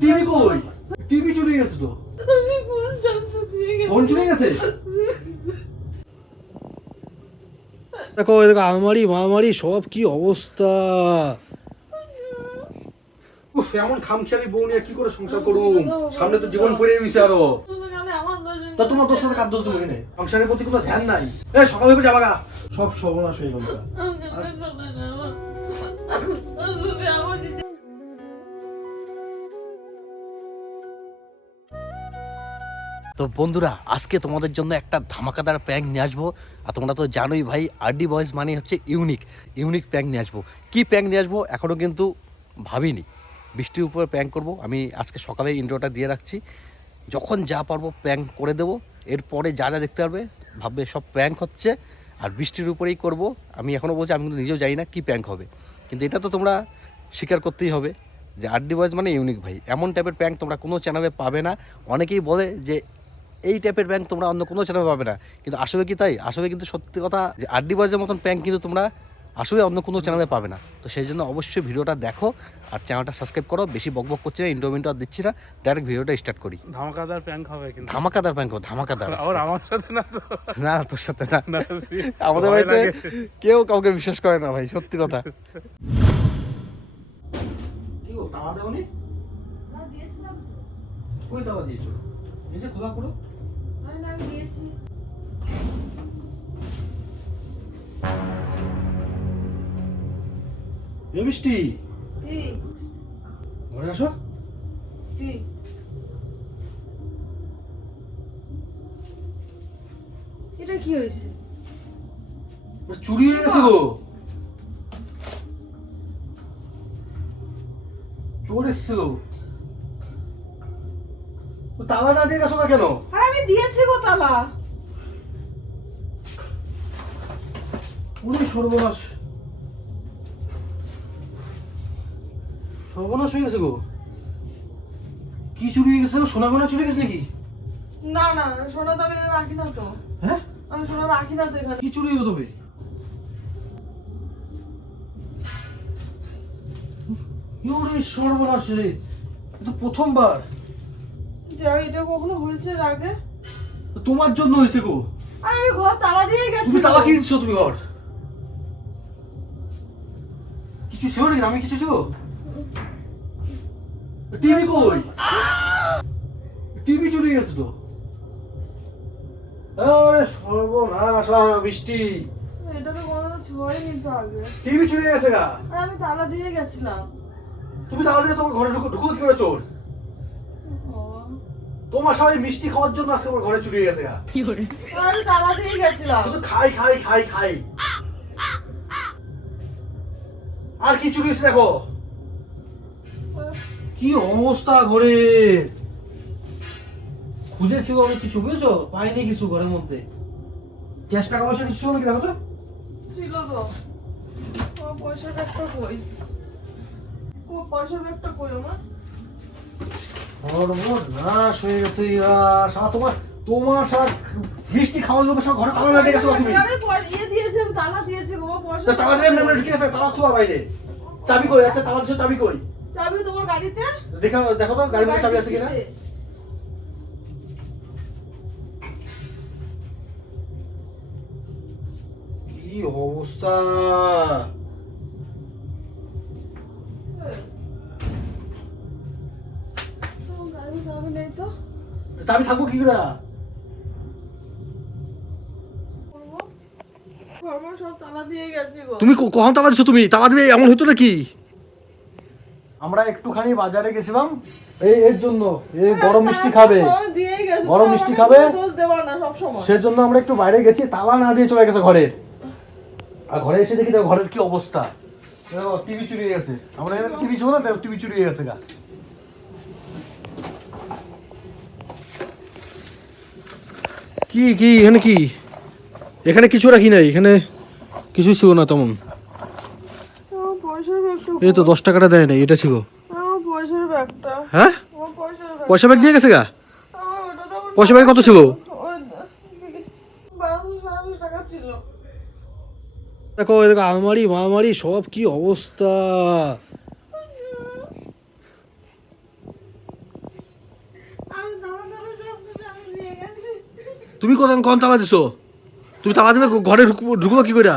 TV কই? TV চলে গেছে তো। ফোন চলে গেছে। দেখো এদিকে আলমারি মালমারি সব কি অবস্থা। উফ, এমন খামখেয়ালি বউ নিয়ে কি করে সংসার করুম? সামনে তো জীবন পড়ে গেছে আরো। তা তোমার দোষ সাথে কার দোষ দেবো এখানে? সংসারের প্রতি কোনো ধ্যান নাই। সকাল হয়ে যাবা গা, সব সর্বনাশ হয়ে গেল। তো বন্ধুরা, আজকে তোমাদের জন্য একটা ধামাকাদার প্র্যাঙ্ক নিয়ে আসবো। আর তোমরা তো জানোই ভাই, আরডি বয়েজ মানে হচ্ছে ইউনিক প্র্যাঙ্ক নিয়ে আসবো। কী প্র্যাঙ্ক নিয়ে আসবো এখনও কিন্তু ভাবিনি। বৃষ্টির উপরে প্র্যাঙ্ক করব। আমি আজকে সকালে ইন্ট্রোটা দিয়ে রাখছি। যখন যা পারবো প্র্যাঙ্ক করে দেবো। এরপরে যা যা দেখতে পারবে ভাববে সব প্র্যাঙ্ক হচ্ছে, আর বৃষ্টির উপরেই করব। আমি এখনও বলছি, আমি কিন্তু নিজেও জানি না কী প্র্যাঙ্ক হবে, কিন্তু এটা তো তোমরা স্বীকার করতেই হবে যে আরডি বয়েজ মানে ইউনিক ভাই। এমন টাইপের প্র্যাঙ্ক তোমরা কোনো চ্যানেলে পাবে না। অনেকেই বলে যে এই টাইপের প্র্যাঙ্ক তোমরা অন্য কোনো চ্যানেলে পাবে না, কিন্তু আসলে কি তাই? আসলে কিন্তু সত্যি কথা যে আরডি বয়েজের মতন প্র্যাঙ্ক কিন্তু তোমরা আসলে অন্য কোনো চ্যানেলে পাবে না। তো সেই জন্য অবশ্যই ভিডিওটা দেখো আর চ্যানেলটা সাবস্ক্রাইব করো। বেশি বকবক করছি না, ইন্টারভিউটা আর দিচ্ছি না, ডাইরেক্ট ভিডিওটা স্টার্ট করি। ধামাকাদার প্র্যাঙ্ক হবে কিন্তু। ধামাকাদার প্র্যাঙ্ক হবে, ধামাকাদার। আর আমার সাথে না তো? না তোর সাথে না। না, আমাদের ভয় বাড়িতে লাগে। কেউ কাউকে বিশ্বাস করে না ভাই, সত্যি কথা। কি গো, তাওয়া দাওনি? কই তাওয়া দিয়েছো? এই যে খোলা করো। এ বৃষ্টি, ঘরে আসো। এটা কি হয়েছে? চুরি হয়ে গেছে গো। চোর এসেছিল। তালা না দিয়ে গেছো না কেন? আরে আমি দিয়েছি গো তালা। ওরে সর্বনাশ, সর্বনাশ হয়ে গেছে গো। কি চুরি হয়ে গেছে? সোনা গোনা চুরি গেছে নাকি? না না, সোনা তো আমি এখানে রাখি না তো। হ্যাঁ, আমি সোনা রাখি না তো এখানে। কি চুরি হলো তবে? ওরে সর্বনাশ রে, এ তো প্রথমবার। যা, এটা কখনো হয়েছে এর আগে? তোমার জন্য হয়েছে গো। আরে আমি ঘর তালা দিয়ে গেছি। তুমি তালা কিনছো তুমি ঘর? কিছু ছিল নাকি? আমি কিছু ছিল? টিভি কই? টিভি চলে গেছে তো। আরে সর্বনাশ, বৃষ্টি। এটা তো কোনো হয়নি তো আগে। টিভি চলে গেছে গা। আর আমি তালা দিয়ে গেছিলাম। তুমি তালা দিয়ে তোমার ঘরে ঢুকো কি করে চোর? তোমার সবাই মিষ্টি খাওয়ার জন্য আজকে আমার ঘরে চুরি হয়ে গেছে গা। আর আমি তালা দিয়ে গেছিলাম। শুধু খাই খাই খাই খাই। আর কি চুরি হয়েছে দেখো। কি অবস্থা ঘরে। খুঁজেছিল অনেক কিছু, বুঝেছো? পাইনি কিছু ঘরের মধ্যে। ক্যাশ টাকা পয়সা কিছু ছিল নাকি দেখো তো। ছিল তো। আমার পয়সার ব্যাগটা কই? ও পয়সার ব্যাগটা কই আমার? সর্বনাশ হয়ে গেছে। তোমার সব মিষ্টি খাওয়ার লোক সব ঘরে তালা লাগিয়ে গেছো তুমি। আমি ইয়ে দিয়েছি, আমি তালা দিয়েছি গো, পয়সা। তালা দিয়ে এমনি ঢুকে গেছে, তালা খোলা বাইরে। চাবি কই? আচ্ছা তালা দিছো, চাবি কই? চাবি তোমার গাড়িতে। দেখো দেখো তো গাড়ির মধ্যে চাবি আছে কিনা। কি অবস্থা। চাবি নেই তো। চাবি থাকবো কি করে? আমার সব তালা দিয়ে গেছি গো। তুমি কখন তালা দিছো? তুমি তালা দিবে এমন হতো নাকি? আমরা একটুখানি বাজারে গেছিলাম এর জন্য, এই গরম মিষ্টি খাবে, গরম মিষ্টি খাবে, দোষ দেবা না সব সময়। সেজন্য আমরা একটু বাইরে গেছি, তালা না দিয়ে চলে গেছে ঘরের। আর ঘরে এসে দেখি দেখো ঘরের কি অবস্থা। টিভি চুরি হয়ে গেছে। আমরা এখানে টিভি ছিল না, টিভি চুরি হয়ে গেছে গা। কি কি এখানে কি? এখানে কিছু রাখি নাই, এখানে কিছু ছিল না তেমন। আমার পয়সার ব্যাগটা। এই তো 10 টাকাটা দেয় নাই, এটা ছিল। আমার পয়সার ব্যাগটা। হ্যাঁ, আমার পয়সার ব্যাগ। পয়সা ব্যাগ দিয়ে গেছে গা। আমার ওটা তো পয়সা ব্যাগে কত ছিল? 1200 টাকা ছিল। দেখো এদিকে আলমারি মালমারি সব কি অবস্থা। তুমি কোথায় কোন তালা দিছো? তুমি তালা দেবে ঘরে ঢুকবো কি করে?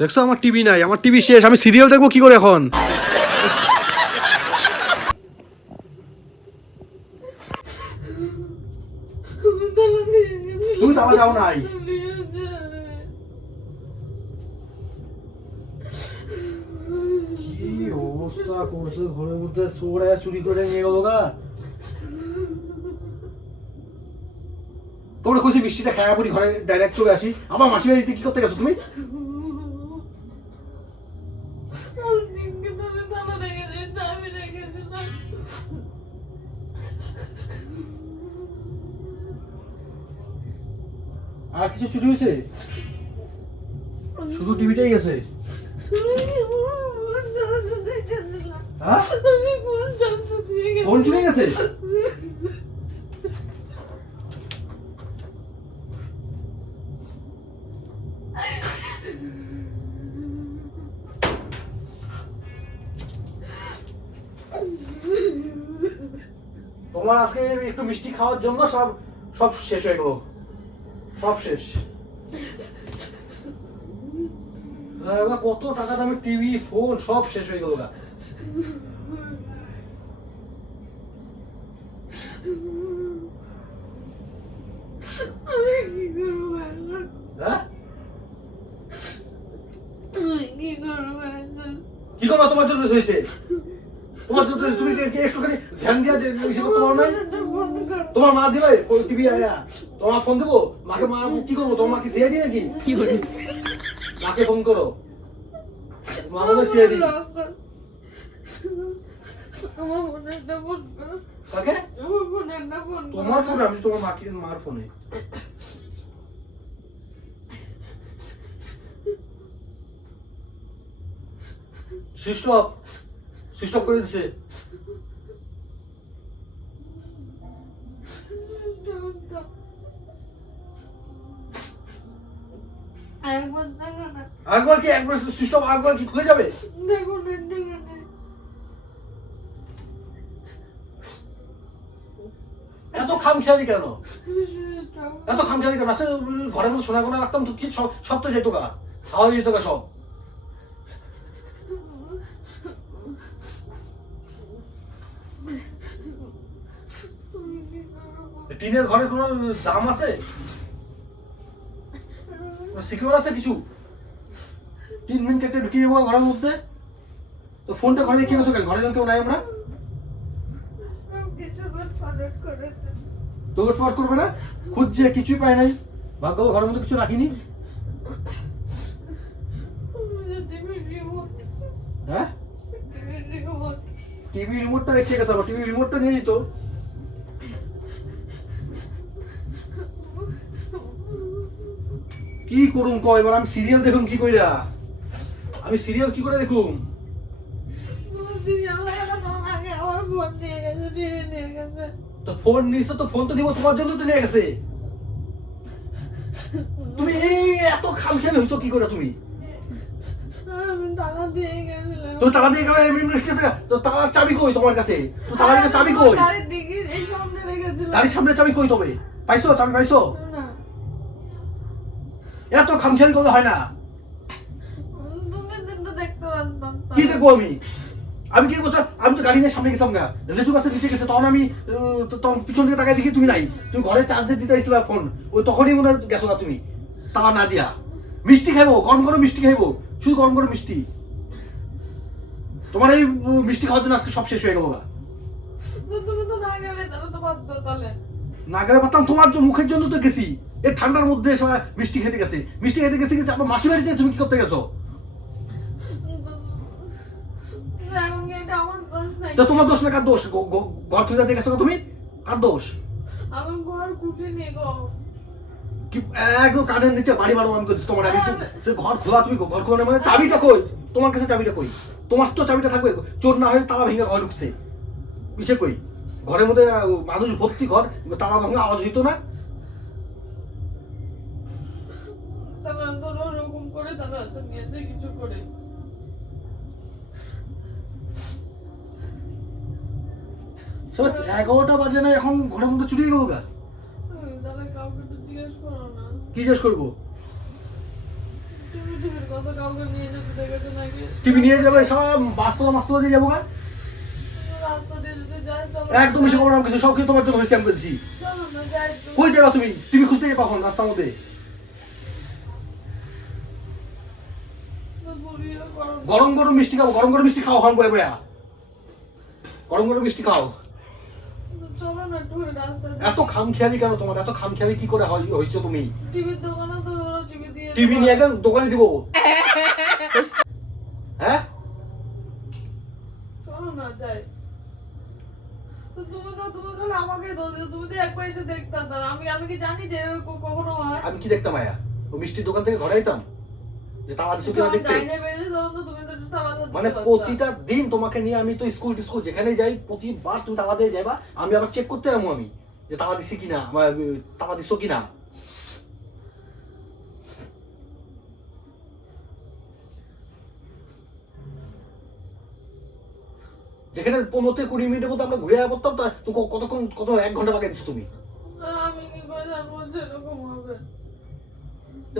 দেখছো আমার টিভি নাই, আমার টিভি শেষ, আমি সিরিয়াল দেখবো কি করে এখন? তুমি তালা যাও নাই। কি অবস্থা করছে ঘরের মধ্যে, চোরা চুরি করে নিয়ে গেল গা। তোমরা কইছি মিষ্টিটা খাওয়া পড়ি ঘরে ডাইরেক্ট চলে আসি, আমার মাসির বাড়িতে কি করতে গেছো তুমি? আর কিছু চুরি হয়েছে? শুধু টিভিটাই গেছে? হ্যাঁ? ফোন চুরি গেছে? তোমার আজকে একটু মিষ্টি খাওয়ার জন্য সব সব শেষ হয়ে গেল, সব শেষ। কত টাকা দামের টিভি ফোন সব শেষ হয়ে গেল গা। হ্যাঁ? কি করবো? তোমার জন্য হয়েছে, তোমার জন্য তুমি একটুখানি ধ্যান দিয়া যে ইসে করতে পারো নাই? তোমার মা দিবে টিভি আয়া, তোমার ফোন দেবো মাকে? মা কি করবো? তোমার মাকে সিআইডি নাকি? মাকে ফোন করো, মা বলে সিআইডি। কাকে? তোমার ফোনে? আমি তোমার মাকে, মার ফোনে। সুইচ অফ, সুইচ অফ করে দিছে। একবার কি, একবার সুইচ অফ, একবার কি খুলে যাবে? এত খামখেয়ালি কেন? এত খামখেয়ালি কেন? আসলে ঘরের মধ্যে সোনা গোনা রাখতাম তো কি সব তো যেত গা, খাওয়া যেত গা সব। টিনের ঘরের কোনো দাম আছে? সিকিউর আছে কিছু? টিন মিন কেটে ঢুকিয়ে যাবো ঘরের মধ্যে। তো ফোনটা ঘরে রেখে গেছো কেন? ঘরে কেউ নাই আমরা? তোর করবে না? খুঁজছে কিছুই পায় নাই, ভাগ্য ঘরের মধ্যে কিছু রাখিনি। হ্যাঁ? টিভি রিমোটটা রেখে গেছে, টিভি রিমোটটা নিয়ে যেত। কি করুম কয়? এবার আমি সিরিয়াল দেখুম কি কইরা? আমি সিরিয়াল কি করে দেখুম? তো ফোন নিছো, তো ফোন তো নিব তোমার জন্য তো নিয়ে গেছে। তুমি এই এত খামখেয়ালি হইছো কি করে তুমি? তো তালা দিয়ে গেলে এমনি রেখে গেছে, তো তালার চাবি কই তোমার কাছে? তো তালার চাবি কই? গাড়ির সামনে চাবি কই? তবে পাইছো? চাবি পাইছো? এত খামখেয়ালি করলে হয় না। কি দেখবো আমি? আমি কি বলছো? আমি তো গাড়ি নিয়ে সামনে গেছিলাম গা, রেজু কাছে নিচে গেছে, তখন আমি তখন পিছন দিকে তাকায় দেখি তুমি নাই। তুমি ঘরে চার্জে দিতে আসছিলা ফোন, ওই তখনই মনে হয় গেছো না তুমি, তালা না দিয়া। মিষ্টি খাইবো, গরম গরম মিষ্টি খাইবো, শুধু গরম গরম মিষ্টি। তোমার এই মিষ্টি খাওয়ার জন্য আজকে সব শেষ হয়ে গেল গা। না গেলে পারতাম, তোমার মুখের জন্য তো গেছি। এই ঠান্ডার মধ্যে সবাই মিষ্টি খেতে গেছে, মিষ্টি খেতে গেছে গেছে আপনার মাসির বাড়িতে তুমি কি করতে গেছো? তো তোমার দোষ না, কার দোষ? ঘর খুঁজে দিয়ে গেছো তুমি, কার দোষ? আমি ঘর খুঁটিনি গো। কি একদম কানের নিচে বাড়ি মারো আমি করছি তোমার আগে। সে ঘর খোলা, তুমি ঘর খোলা মানে চাবিটা কই? তোমার কাছে চাবিটা কই? তোমার তো চাবিটা থাকবে, চোর না হয়ে তালা ভেঙে ঘর ঢুকছে। পিছে কই? ঘরের মধ্যে মানুষ ভর্তি, ঘর তালা ভাঙা আওয়াজ হইতো না? তারা তো ওরকম করে তারা তো নিয়েছে কিছু করে। সব 11টা বাজে না এখন ঘরের মধ্যে চুরি গেল গা। তাহলে কাউকে তো জিজ্ঞেস করো না। কি জিজ্ঞেস করবো? টিভির কথা কাউকে নিয়ে যেতে দেখেছো নাকি? টিভি নিয়ে যাবে সব বাস্তব দিয়ে যাবো গা। রাস্তা দিয়ে যদি যাই চলো। একদম বেশি খবর আমার কিছু সব কিছু তোমার জন্য হয়েছে আমি বলছি। চলো না যাই একটু। কই যাবা তুমি? টিভি খুঁজতে যাবে কখন রাস্তার মধ্যে? তো বলিও করো না। গরম গরম মিষ্টি খাও, গরম গরম মিষ্টি খাও হাম বয়া বয়া। গরম গরম মিষ্টি খাও। তো চলো না একটু রাস্তা দিয়ে। এত খামখেয়ালি কেন তোমার? এত খামখেয়ালি কি করে হইছো তুমি? টিভির দোকানে তো ওরা টিভি দিয়ে টিভি দেবে। নিয়ে গেলে দোকানে দিব। হ্যাঁ? চলো না যাই। তো তুমি খালি আমাকে দোষ দিও। তুমি তো একবার এসে দেখতা না। আমি কি জানি যে এরকম কখনো হয়? আমি কি দেখতাম আয়া? ও মিষ্টির দোকান থেকে ঘরে আইতাম যে তালা দিছো কিনা যখন দেখতে। ডাইনে বেরিয়েছে তখন তো তুমি তো একটু তালা দিতে মানে পারতা। প্রতিটা দিন তোমাকে নিয়ে আমি তো স্কুল যেখানে যাই প্রতিবার তুমি তালা দিয়ে যাবা, আমি আবার চেক করতে যাবো আমি যে তালা দিছি কিনা, তালা দিছো কিনা। যেখানে 15-20 মিনিটের মধ্যে আমরা ঘুরে পড়তাম, তা তো কত 1 ঘন্টা লাগে দিচ্ছ তুমি। আর আমি কি করে জানবো যে এরকম হবে?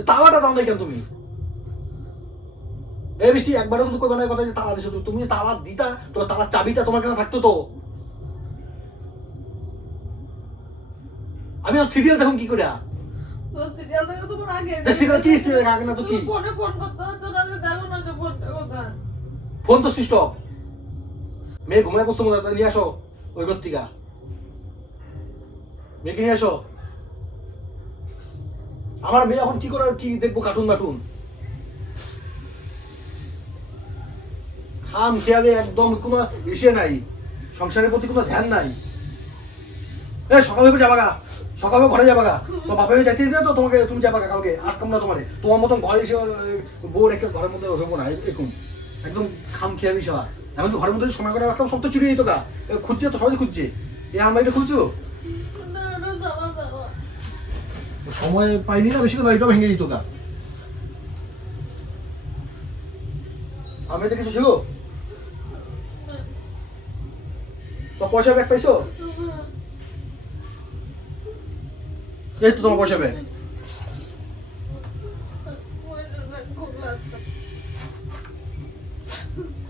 তালাটা দাও না কেন তুমি? এই বৃষ্টি একবারও কিন্তু কইবে না এই কথা যে তালা দিছো। তুমি তালা দিতা, তোমার তালার চাবিটা তোমার কাছে থাকতো তো। আমি আর সিরিয়াল দেখুন কি করে? তো সিরিয়াল দেখো তোমার আগে। সিরিয়াল কি সিরিয়াল আগে না তো কি? তুমি ফোনে ফোন করতে হচ্ছে না যে দেখো না যে ফোনটা কোথায়। ফোন তো সুইচ অফ। মেয়ে ঘুমায় করছো মনে হয়, নিয়ে আসো ওই ঘর থেকে। মেয়েকে নিয়ে আসো। আমার মেয়ে এখন কি করে কি দেখবো কার্টুন বাটুন? খাম খেয়ালে একদম কোনো ইসে নাই, সংসারের প্রতি কোনো ধ্যান নাই। সকালে যাবা গা, সকালে ঘরে যাবা গা। তো বাপে যাইতে দিতে তো তোমাকে, তুমি যাবা গা কালকে। আটকাম না তোমার তোমার মতন ঘরে এসে বউ রেখে ঘরের মধ্যে হবো না এরকম। একদম খাম খেয়ালি সবা। এখন তো ঘরের মধ্যে সময় করে রাখতাম, সব তো চুরি নিত গা। খুঁজছে তো সবাই খুঁজছে। এ আমার এটা খুঁজছো? না না দাঁড়া দাঁড়া। সময় পাইনি না বেশি করে, বাড়িটাও ভেঙে দিত গা। আমি তো কিছু ছিল তো পয়সা ব্যাগ পাইছো? এই তো তোমার পয়সা ব্যাগ।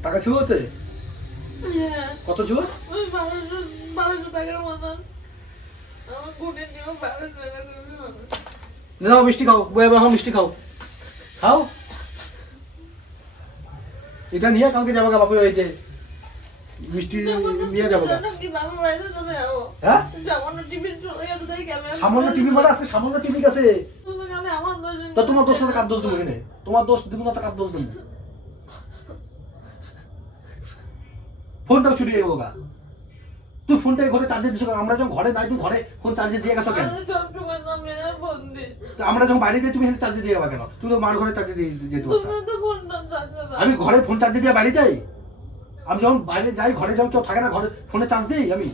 টাকা ছিল ওতে? হ্যাঁ, কত ছিল? ওই 1200 টাকার মতন। আমার গুনে নিও 1200 টাকা করে হবে। নাও মিষ্টি খাও, বয়ে বাবা মিষ্টি খাও। খাও। এটা নিয়ে কালকে যাবো গা বাপের বাড়িতে। মিষ্টি নিয়ে যাবো গা। কি বাবার বাড়িতে চলে যাবো? হ্যাঁ? সামান্য টিভি চলে গেছে তাই ক্যামেরা। সামান্য টিভি মানে আছে, সামান্য টিভি আছে। তুমি খালি আমার দোষ দিন। তা তোমার দোষ না, কার দোষ দেবো এখানে? তোমার দোষ দিব না, তো কার দোষ দেবো? ফোনটাও চুরি হয়ে গেল গা। তুই ফোনটা ঘরে চার্জে দিছো কেন? আমরা যখন ঘরে নাই, তুমি ঘরে ফোন চার্জে দিয়ে গেছো কেন? আমি সবসময় তো মেয়েরা ফোন দিই। তা আমরা যখন বাইরে যাই তুমি এখানে চার্জে দিয়ে যাবা কেন? তুমি তো মার ঘরে চার্জে দিয়ে যেতে পারতা। তুমি তো ফোনটা চার্জে দাও। আমি ঘরে ফোন চার্জে দিয়ে বাইরে যাই? আমি যখন বাইরে যাই, ঘরে যখন কেউ থাকে না, ঘরে ফোনে চার্জ দিই আমি।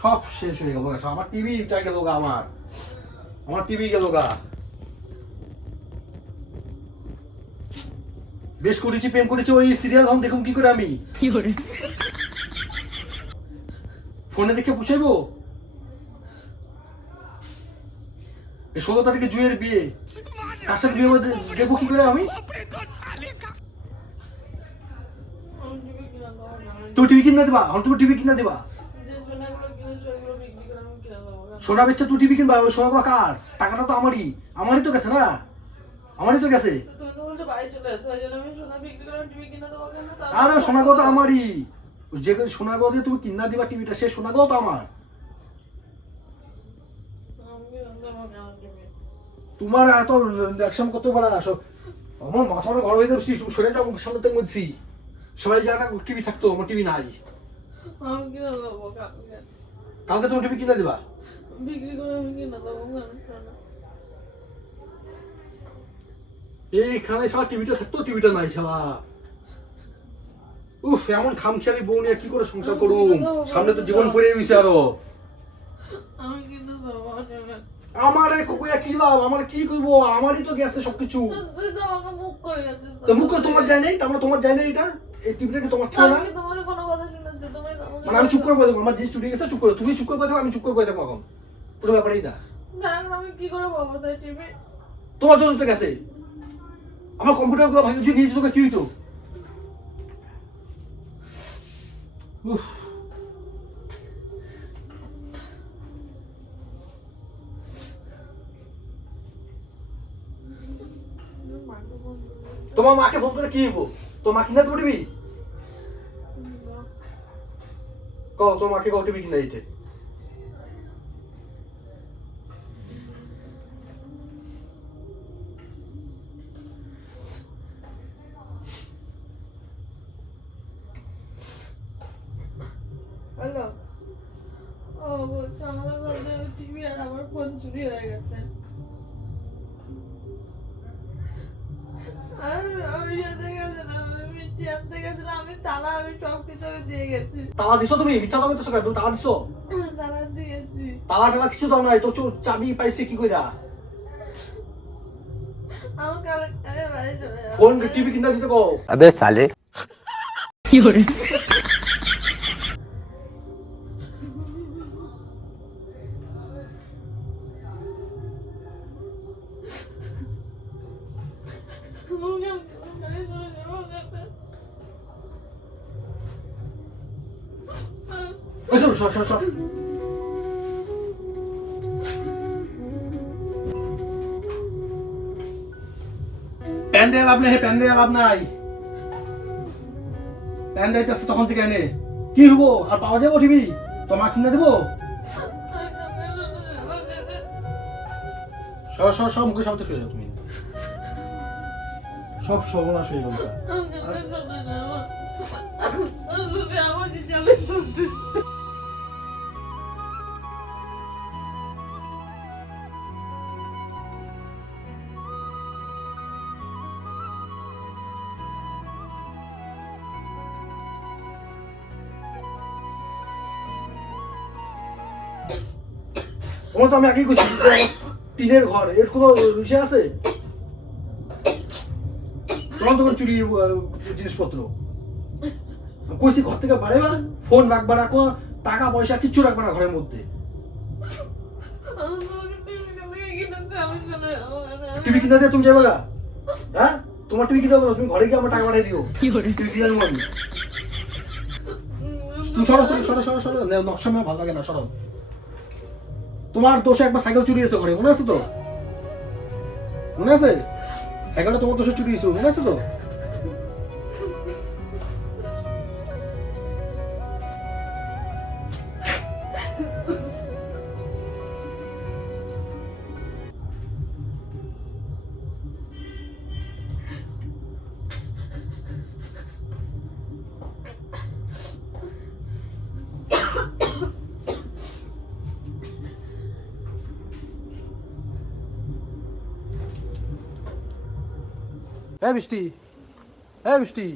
সব শেষ হয়ে গেল গা। আমার টিভিটা গেল গা, আমার টিভি গেল গা। বেশ করেছি, প্রেম করেছি, ওই সিরিয়াল হম দেখুন কি করে আমি? ফোনে দেখে পুষাইবো? এই 16 তারিখে জুয়ের বিয়ে, কার সাথে বিয়ে দেখবো কি করে আমি? টিভি কিনা দাও না। তুমি টিভি কিনে দিবা? এখন তুমি টিভি কিনে দিবা? যে সোনাগুলো কিনেছো ওগুলো বিক্রি করে আমি কিনে দেবো। সোনা বেচছে তুই টিভি কিনবা? ওই সোনাগুলো কার? টাকাটা তো আমারই তো গেছে না? আমারই তো গেছে। তুমি তো বলছো বাড়ি চলে যেতে, ওই জন্য আমি সোনা বিক্রি করে টিভি কিনে দেবো কেন? আরে সোনাগুলো তো আমারই। যে সোনাগুলো দিয়ে তুমি কিনা দিবা টিভিটা, সেই সোনাগুলো তো আমার। আমি কিনে দেবো কেন টিভি? তোমার এত অ্যাকশন করতে পারে আসো। আমার মাথাটা গরম হয়ে যাচ্ছে, সরে যাও সামনে থেকে বলছি। সবাই জায়গা টিভি থাকতো, আমার টিভি নাই। আমি কিনে দেবো কালকে। কালকে তুমি টিভি কিনে দিবা? বিক্রি করে আমি কিনে দেবো কেন? এইখানে সব টিভিটা থাকতো, টিভিটা নাই শালা। উফ, এমন খামখেয়ালি বউ নিয়ে কি করে সংসার করুম? সামনে তো জীবন পড়ে গেছে আরো। আমি কিনে দেবো টিভি। আমারে কইয়া কি লাভ? আমার কি কইবো? আমারই তো গেছে সবকিছু। তুই তো আমাকে মুখ করে গেছিস। তো মুখ করে তোমার যায় নাই? তারপরে তোমার যায় নাই এটা? এই টিভিটা কি তোমার ছিল না? আমি কি তোমাকে কোনো কথা শোনাচ্ছি? তুমি আমাকে মানে আমি চুপ করে বলে দেবো, আমার যে চুরি গেছে চুপ করে, তুমি চুপ করে বলে দেবো, আমি চুপ করে বলে দেবো এখন, কোনো ব্যাপারই না। না, এখন আমি কি করে পাবো তাই টিভি? তোমার জন্য তো গেছে, আমার কম্পিউটার গুলো ভাঙে যদি নিয়েছে তোকে কি হইতো? উফ। তোমার মাকে ফোন করে কি হইব? তোর মা কিনা দিবি? কও তোর মাকে কও টিভি কিনা দিতে। হ্যালো, ও বলছে আমাদের ঘর থেকে টিভি আর আমার ফোন চুরি হয়ে গেছে। আর আমি যেতে গেছিলাম, আমি মিষ্টি আনতে গেছিলাম, আমি তালা আমি সব কিছু আমি দিয়ে গেছি। তালা দিছো তুমি? মিথ্যা কথা কইতেছো কেন? তুমি তালা দিছো? তালা দিয়েছি। তালা টালা কিছু দাও নাই তো, চাবি পাইছে কি কইরা? আমার কালে কালে বাড়ি চলে যাবো। ফোন টিভি কিনা দিতে কও। अबे साले ওই শোন শোন শোন শোন। প্যান দেওয়া লাভ নাই, প্যান দেওয়া লাভ নাই। প্যান দিতেছে তখন থেকে এনে কি হবো? আর পাওয়া যাবো টিভি? তোমার কিনা দেবো? সব সব সব মুখে সামনে শুয়ে যাও তুমি, সব সর্বনাশ হয়ে গেল। আমাকে চালিয়ে তোমার তো আমি আগেই কইছি টিনের ঘর, এর কোনো বিষয় আছে? তোমার তখন চুরি জিনিসপত্র কইছি ঘর থেকে বাড়াইবা, ফোন রাখবা, রাখো টাকা পয়সা কিচ্ছু রাখবা না ঘরের মধ্যে। টিভি কিনা দিয়ে তুমি যাবে গা? হ্যাঁ তোমার টিভি কিনতে হবে না, তুমি ঘরে গিয়ে আমার টাকা পাঠিয়ে দিও। টিভি কিনে দেবো আমি। তুমি সরো তুমি সরো সরো সরো, নকশা মেয়ে ভালো লাগে না, সরো। তোমার দোষে একবার সাইকেল চুরি হয়েছে ঘরে, মনে আছে তো? মনে আছে? সাইকেলটা তোমার দোষে চুরি হয়েছে, মনে আছে তো? এই বৃষ্টি, এই বৃষ্টি,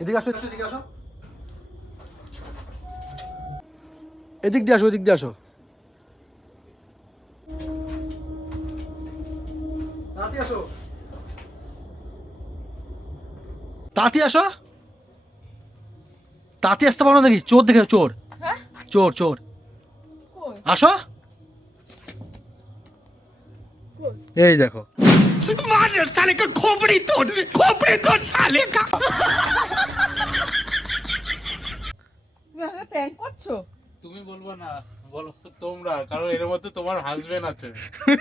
এদিকে আসো, এদিকে আসো, এদিক দিয়ে আসো, এদিক দিয়ে আসো, তাড়াতাড়ি আসো, তাড়াতাড়ি আসো, তাড়াতাড়ি আসতে পারো নাকি? চোর দেখে, চোর, চোর চোর, আসো, এই দেখো। साले का खोपड़ी तोड़ साले का প্র্যাঙ্ক করছো? তুমি বলবো না, বলো তোমরা, কারণ এর মধ্যে তোমার হাজবেন্ড আছে।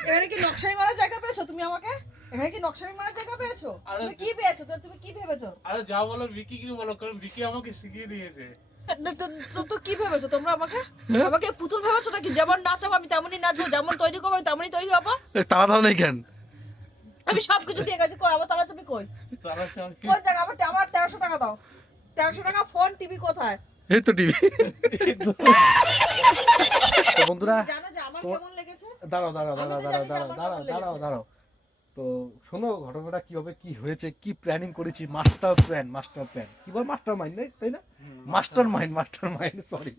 এখানে কি নকশাই মারা জায়গা পেয়েছো তুমি আমাকে? এখানে কি নকশাই মারা জায়গা পেয়েছো? আরে- তুমি কি পেয়েছো? তুমি কি ভেবেছো? আরে যা বলো ভিকি কি বলো, কারণ ভিকি আমাকে শিখিয়ে দিয়েছে। তো কি ভেবেছো তোমরা আমাকে? আমাকে পুতুল ভেবেছো নাকি? যেমন নাচাবো আমি তেমনই নাচবো, যেমন তৈরি করবো আমি তেমনই তৈরি হবো? তারা দাও নাই কেন? আমি সবকিছু দিয়ে গেছি, কই আমার তারা তুমি কই? তারা চাও কি? কই দেখ আমার 1300 টাকা দাও। 1300 টাকা ফোন টিভি কোথায়? এই তো টিভি। তো বন্ধুরা জানো যে আমার কেমন লেগেছে? দাঁড়াও দাঁড়াও দাঁড়াও আমি তো দাঁড়াও জানি যে দাঁড়াও আমার দাঁড়াও কেমন দাঁড়াও লেগেছে। দাঁড়াও। তো শোনো ঘটনাটা কিভাবে কি হয়েছে, কি প্ল্যানিং করেছি, মাস্টার প্ল্যান, মাস্টার প্ল্যান কি বল, মাস্টার মাইন্ড তাই না? Master mind sorry.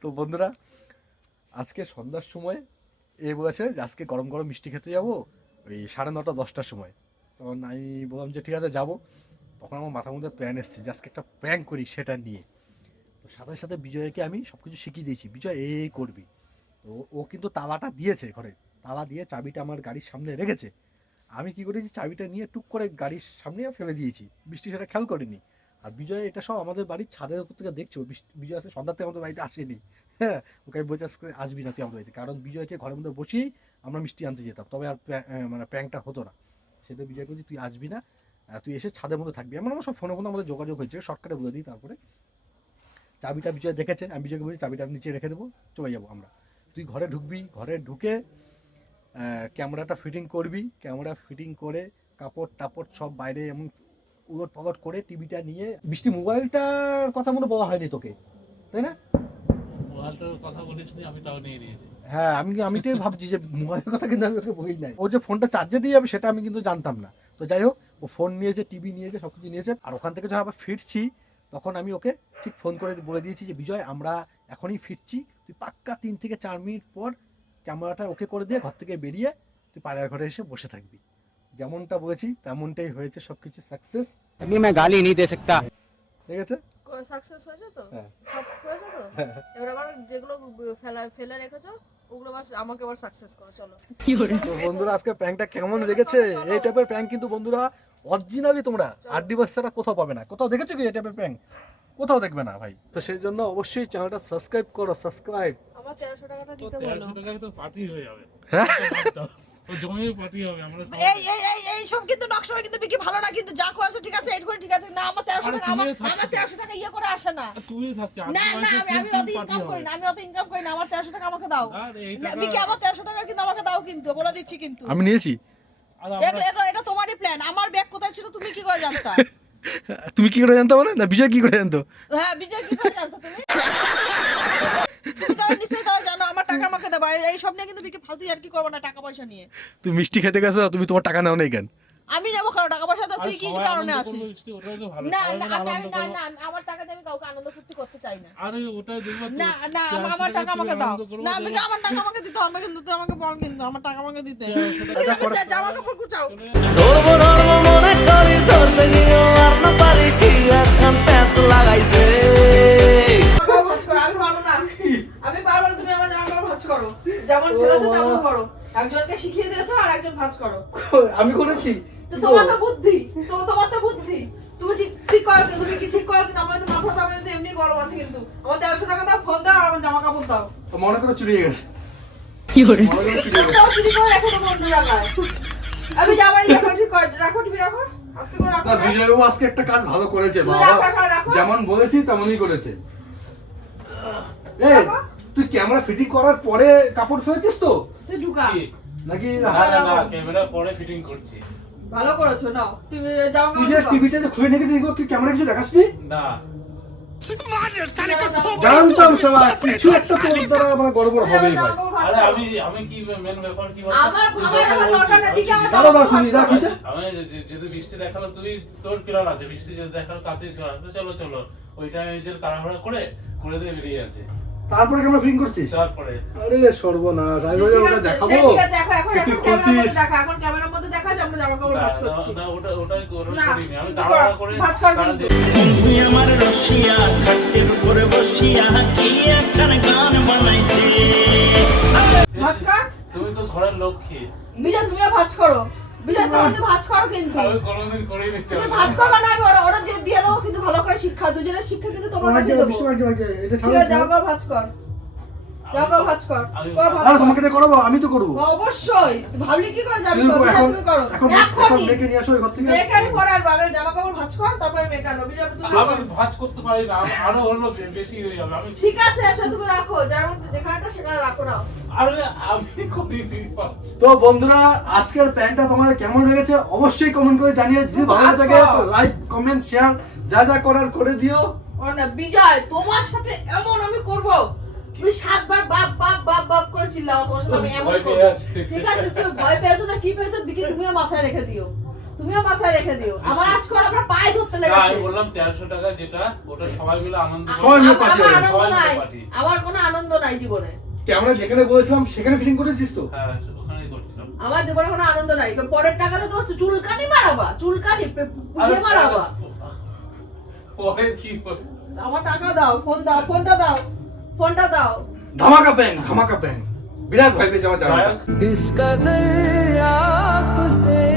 তো বন্ধুরা আজকে সন্ধ্যার সময় বলেছে যে আজকে গরম গরম মিষ্টি খেতে যাবো ওই 9:30 10টার সময়। তখন আমি বললাম যে ঠিক আছে যাবো। তখন আমার মাথার মধ্যে প্ল্যান এসছে যে আজকে একটা প্র্যাঙ্ক করি সেটা নিয়ে। তো সাথে সাথে বিজয়কে আমি সব কিছু শিখিয়ে দিয়েছি, বিজয় এই করবি। তো ও কিন্তু তাওয়াটা দিয়েছে ঘরে, তাওয়া দিয়ে চাবিটা আমার গাড়ির সামনে রেখেছে। আমি কি করেছি, চাবিটা নিয়ে টুক করে গাড়ির সামনে ফেলে দিয়েছি, বৃষ্টি সেটা খেয়াল করেনি। আর বিজয় এটা সব আমাদের বাড়ির ছাদের উপর থেকে দেখছে। বিজয় আসলে সন্ধ্যা থেকে আমাদের বাড়িতে আসেনি। হ্যাঁ, ওকে আমি বলছি আজকে আসবি না তুই আমাদের বাড়িতে, কারণ বিজয়কে ঘরের মধ্যে বসিয়েই আমরা মিষ্টি আনতে যেতাম, তবে আর মানে প্র্যাঙ্কটা হতো না। সেটা বিজয় বলছি তুই আসবি না, তুই এসে ছাদের মধ্যে থাকবি। এমন সব ফোনে আমাদের যোগাযোগ হয়েছে, শর্টকাটে বলে দিই। তারপরে চাবিটা বিজয় দেখেছে, আমি বিজয়কে বলছি চাবিটা নিচে রেখে দেবো, চলে যাবো আমরা। তুই ঘরে ঢুকবি, ঘরে ঢুকে ক্যামেরাটা ফিটিং করবি, ক্যামেরা ফিটিং করে কাপড় টাপড় সব বাইরে এমন উলট পালট করে টিভিটা নিয়ে। বৃষ্টি মোবাইলটার কথা মনে বলা হয়নি তোকে, তাই না? মোবাইলটার কথা বলিস নি, আমি তাও নিয়ে নিয়েছি। হ্যাঁ, আমি তো ভাবছি যে মোবাইলের কথা, কিন্তু আমি ওকে বলি নাই। ও যে ফোনটা চার্জে দিয়ে যাবে সেটা আমি কিন্তু জানতাম না। তো যাই হোক, ও ফোন নিয়েছে, টিভি নিয়েছে, সব কিছু নিয়েছে। আর ওখান থেকে যখন আবার ফিরছি তখন আমি ওকে ঠিক ফোন করে বলে দিয়েছি যে বিজয় আমরা এখনই ফিরছি, তুই পাক্কা 3 থেকে 4 মিনিট পর ক্যামেরাটা ওকে করে দিয়ে ঘর থেকে বেরিয়ে তুই পাড়ার ঘরে এসে বসে থাকবি। যেমনটা বলেছি তেমনটাই হয়েছে, সব কিছু সাকসেস। अभी मैं गाली नहीं दे सकता। ঠিক আছে? সাকসেস হয়েছে তো? হ্যাঁ। সব হয়েছে তো? এবার আবার যেগুলো ফেলে রেখেছো ওগুলো আবার আমাকে আবার সাকসেস করো, চলো। তো বন্ধুরা, আজকে প্র্যাঙ্কটা কেমন লেগেছে? এই টাইপের প্র্যাঙ্ক কিন্তু বন্ধুরা অরিজিনালি তোমরা আরডি বয়েজ ছাড়া কোথাও পাবে না। কোথাও দেখেছো কি এই টাইপের প্র্যাঙ্ক? কোথাও দেখবে না ভাই। তো সেই জন্য অবশ্যই চ্যানেলটা সাবস্ক্রাইব করো, সাবস্ক্রাইব। আমার 1300 টাকাটা তো দিতে বলো। 1300 টাকায় তো পার্টি হয়ে যাবে। হ্যাঁ? ও জমিয়ে পার্টি হবে আমরা সবাই। এই সব কিন্তু নকশা কিন্তু বিকি ভালো না, কিন্তু যা করেছো ঠিক আছে, এইটুকু ঠিক আছে না। আমার 1300 আরে টাকা তুমিও আমার থাকছো। 1300 টাকা ইয়ে করে আসে না। তুমি থাকছো না আমি অত ইনকাম করি না, আমার 1300 টাকা আমাকে দাও। আরে এই না, টাকা বিকি আমার 1300 টাকা কিন্তু আমাকে দাও, কিন্তু বলে দিচ্ছি কিন্তু। আমি নিয়েছি। আর আমরা এটা তোমারই প্ল্যান। আমার ব্যাগ কোথায় ছিল তুমি কি করে জানতা? তুমি কি করে জানতো বলে? না বিজয় কি করে জানতো? হ্যাঁ, বিজয় কি করে জানতো তুমি? তুমি তো নিশ্চয়ই তাও জানো আমার টাকা আমাকে দেবা। এই সব নিয়ে কিন্তু বিকি ফালতু আর কি করবো না টাকা পয়সা নিয়ে। তুমি মিষ্টি খেতে গেছো, তুমি তোমার টাকা নাও নাই কেন? আমি নেবো কারো টাকা পয়সা, তো তুই কি সবাই কারণে আনন্দ আছিস? করবে, মিষ্টি, ওটাই তো ভালো। না সবাই না মিলে আমি আনন্দ করবো। আমার টাকা দিয়ে আমি কাউকে আনন্দ ফুর্তি করতে চাই না। আরে ওটাই দেখবে তো। না না 1300 আমার টাকা আমাকে তুমি দাও। আনন্দ করবো, না দেখবে। বিকি আমার টাকা আমাকে দিতে হবে, কিন্তু তুই আমাকে বল, কিন্তু আমার টাকা আমাকে দিতে। জামা কাপড় কুচাও। ধরবো ধরবো মনে করি ধরতে গিয়েও আর না পারি কি এখন প্যাঁচ লাগাইছে। ভাঁজ করো, আমি পারবো না। আমি পারবো না, তুমি আমার জামা কাপড় ভাঁজ করো। যেমন ফেলেছো তেমন করো। একজনকে শিখিয়ে দিয়েছো আর একজন ভাঁজ করো। আমি করেছি। তো তোমার তো বুদ্ধি, তোমার তো বুদ্ধি। তুমি ঠিক করো, কিন্তু তুমি কি ঠিক করো, কিন্তু আমার তো মাথা দাও না, এমনি গরম আছে। কিন্তু আমার 1300 টাকা দাও, ফোন দাও আর আমার জামা কাপড় দাও। তো মনে করো চুরি হয়ে গেছে। কি করে? মনে করো চুরি হয়ে গেছে। দাও, চুরি করে রেখো তো বন্ধু জায়গায়। আমি যাবাই এখন ঠিক করে রাখো, টিভি রাখো, আস্তে করে রাখো। না, বিজয়বাবু আজকে একটা কাজ ভালো করেছে। তুমি বাবা রাখো। যেমন বলেছি তেমনই করেছে। এই, তুই ক্যামেরা ফিটিং করার পরে কাপড় ফেলেছিস তো তুই ঢুকা। কি? নাকি? না ক্যামেরা পরে ফিটিং করছি। ভালো করেছো, নাও তুমি জামা তুই কাপড় যে ঢুকাও। টিভিটা যে খুলে রেখেছিস কি ক্যামেরা কিছু দেখাসনি? না জানতাম শালা কিছু একটা তোর দ্বারা মানে গড়বড় হবেই ভাই। আরে আমি কি মেন ব্যাপার কি বলতো? আমার তুই আমার যখন আমার দরকার নেই, বলছিস, ঠিক আছে আমার দাঁড়া, জামা দাঁড়া, শুনি, কাপড় রাখ, ভাঁজ এটা। করো। আমি যদি বৃষ্টি দেখালো তোর প্ল্যান আছে, বৃষ্টি যদি দেখালো তাতে চলো চলো ওই টাইমে যে তাড়াহুড়া করে দিয়ে বেরিয়ে আছে। তারপরে ক্যামেরা ফিটিং করছিস? তারপরে আরে সর্বনাশ, আমি বলি ঠিক ওটা আছে, দেখাবো। ঠিক আছে, তুই এখন ক্যামেরার মধ্যে খুলছিস। দেখা, এখন ক্যামেরার মধ্যে দেখা যে আমরা জামা কাপড় ভাঁজ করছি। না ওটাই না, করিনি আমি, কিন্তু তাড়াহুড়া করে ভাঁজ কর কারণ কিন্তু। তুই আমার রসিয়া খাটের উপরে বসিয়া কি একখান গান বানাইছে। ভাঁজ কর। তুমি তো ঘরের লক্ষ্মী, বিজয় তুমিও ভাঁজ করো। বিজয় তুমি তো ভাঁজ করো, কিন্তু আমি কোনোদিন করেই নিচ্ছি। তুমি ভাঁজ করবে না, আমি ওরা দিয়ে দেবো, কিন্তু ভালো করে শিক্ষা, দুজনের শিক্ষা কিন্তু তোমার কাছে দেবো। এটা ঠিক আছে, জামা কাপড় ভাঁজ কর, জামা কাপড় ভাঁজ কর, কর ভাঁজ আরে কর। তোমাকে দিয়ে করাবো, আমি তো করবো। অবশ্যই ভাবলি কি করে যাবি? তুমি এখন তুমি করো এখন এখনই। ডেকে নিয়ে আসো এই ঘর থেকে। মেয়েকে আমি পরে আনবো, আগে জামা কাপড় ভাঁজ কর, তারপরে মেয়েকে আনবো। বিজয় তুমি আমি ভাঁজ করতে পারি না, আরো হলো বেশি হয়ে যাবে। আমি ঠিক আছে, এসে তুমি রাখো, যেমন যেখানটা সেখানে রাখো না। আরে আমি করিনি ভাঁজ। তো বন্ধুরা, আজকের প্যান্টটা তোমাদের কেমন লেগেছে অবশ্যই কমেন্ট করে জানিয়ে। যদি ভালো আচ্ছা। লাগে তো লাইক কমেন্ট শেয়ার যা যা করার করে দিও। ও না বিজয়, তোমার সাথে এমন আমি করব, তুমি 7 বার বাপ বাপ বাপ বাপ করে চিল্লাও, তোমার সাথে আমি এমন ভয় করব। পেয়ে আছে। ঠিক আছে, তুমি ভয় পেয়েছো না কি পেয়েছো বিকি, তুমিও মাথায় রেখে দিও, তুমিও মাথায় রেখে দিও। আমার আজকে আমরা পায়ে ধরতে না, লেগেছে। আমি বললাম 1300 টাকা যেটা, ওটা সবাই মিলে আনন্দ করে। সবাই মিলে আমার পাঠিয়ে দেবো, আনন্দ সবাই মিলে নাই, পাঠিয়ে। আমার কোনো আনন্দ নাই জীবনে। ক্যামেরা যেখানে বলেছিলাম সেখানে ফিটিং করেছিস তো? হ্যাঁ ওখানেই করছিলাম। আমার জীবনে কোনো আনন্দ নাই। পরের টাকাতে তো চুলকানি মারাবা, চুলকানি ইয়ে মারাবা। পরে কি হবে? আমার টাকা দাও, ফোন দাও, ফোনটা দাও, ফোনটা দাও। ধামাকা প্যাং বিরাট ভয় পেয়েছে আমার জামাইটা। যাই হোক, इश्क दरिया तुझसे